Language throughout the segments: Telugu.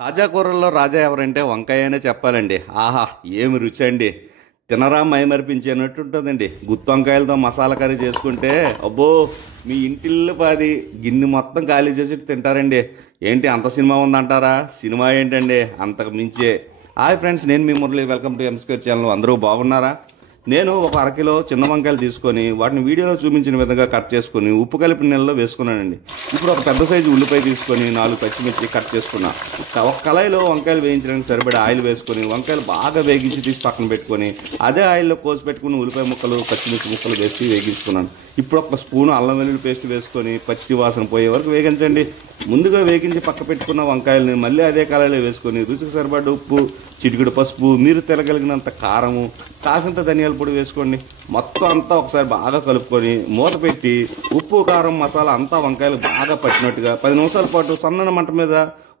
తాజా కూరల్లో రాజా ఎవరంటే వంకాయ అనే చెప్పాలండి. ఆహా, ఏమి రుచి అండి! తినరా మైమరిపించేనట్టు ఉంటుందండి. గుత్తి వంకాయలతో మసాలా కర్రీ చేసుకుంటే అబ్బో, మీ ఇంటిల్లు పాది గిన్నె మొత్తం ఖాళీ చేసి తింటారండి. ఏంటి అంత సినిమా ఉందంటారా? సినిమా ఏంటండి, అంతకు మించే. హాయ్ ఫ్రెండ్స్, నేను మీ Murali. Welcome to M square channel. అందరూ బాగున్నారా? నేను ఒక అరకిలో చిన్న వంకాయలు తీసుకొని వాటిని వీడియోలో చూపించిన విధంగా కట్ చేసుకొని ఉప్పు కలిపి నీళ్ళలో వేసుకున్నానండి. ఇప్పుడు ఒక పెద్ద సైజు ఉల్లిపాయ తీసుకొని 4 పచ్చిమిర్చి కట్ చేసుకున్నా. ఒక కళాయిలో వంకాయలు వేయించడానికి సరిపడే ఆయిల్ వేసుకొని వంకాయలు బాగా వేగించి తీసి పక్కన పెట్టుకొని అదే ఆయిల్లో కోసి పెట్టుకుని ఉల్లిపాయ ముక్కలు పచ్చిమిర్చి ముక్కలు వేసి వేగించుకున్నాను. ఇప్పుడు ఒక స్పూను అల్లం వెల్లుల్లి పేస్ట్ వేసుకొని పచ్చి వాసన పోయే వరకు వేగించండి. ముందుగా వేగించి పక్క పెట్టుకున్న వంకాయలని మళ్ళీ అదే కళాయిలో వేసుకొని రుచికి సరిపడ్డ ఉప్పు, చిటికెడు పసుపు, మీరు తినగలిగినంత కారము, కాసింత ధనియాల పొడి వేసుకోండి. మొత్తం అంతా ఒకసారి బాగా కలుపుకొని మూత పెట్టి ఉప్పు, కారం, మసాలా అంతా వంకాయలు బాగా పట్టినట్టుగా 10 నిమిషాల పాటు సన్నని మంట మీద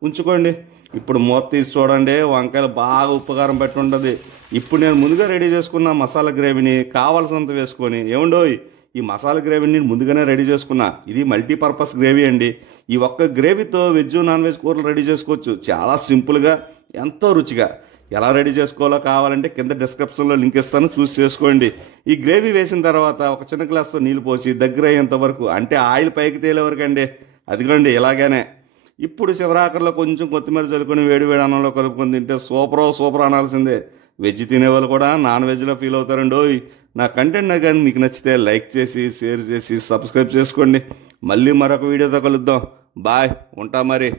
ఉంచుకోండి. ఇప్పుడు మూత తీసి చూడండి, వంకాయలు బాగా ఉప్పు కారం పట్టి ఉంటుంది. ఇప్పుడు నేను ముందుగా రెడీ చేసుకున్న మసాలా గ్రేవీని కావాల్సినంత వేసుకొని, ఏమండోయ్ ఈ మసాలా గ్రేవీని నేను ముందుగానే రెడీ చేసుకున్నా. ఇది మల్టీపర్పస్ గ్రేవీ అండి. ఈ ఒక్క గ్రేవీతో వెజ్, నాన్ వెజ్ కూరలు రెడీ చేసుకోవచ్చు. చాలా సింపుల్గా, ఎంతో రుచిగా. ఎలా రెడీ చేసుకోవాలో కావాలంటే కింద డిస్క్రిప్షన్లో లింక్ ఇస్తాను, చూసి చేసుకోండి. ఈ గ్రేవీ వేసిన తర్వాత ఒక చిన్న గ్లాస్తో నీళ్ళు పోసి దగ్గర అయ్యేంత వరకు, అంటే ఆయిల్ పైకి తేలే వరకు అండి. అదిగోండి ఇలాగనే. ఇప్పుడు శివరాకర్లో కొంచెం కొత్తిమీర చల్లుకొని వేడి వేడి అన్నంలో కలుపుకొని తింటే సూపర్ అనాల్సిందే. వెజ్ తినేవాళ్ళు కూడా నాన్ వెజ్లో ఫీల్ అవుతారండి. నా కంటెంట్ కానీ మీకు నచ్చితే లైక్ చేసి, షేర్ చేసి, సబ్స్క్రైబ్ చేసుకోండి. మళ్ళీ మరొక వీడియోతో కలుద్దాం. బాయ్, ఉంటా మరి.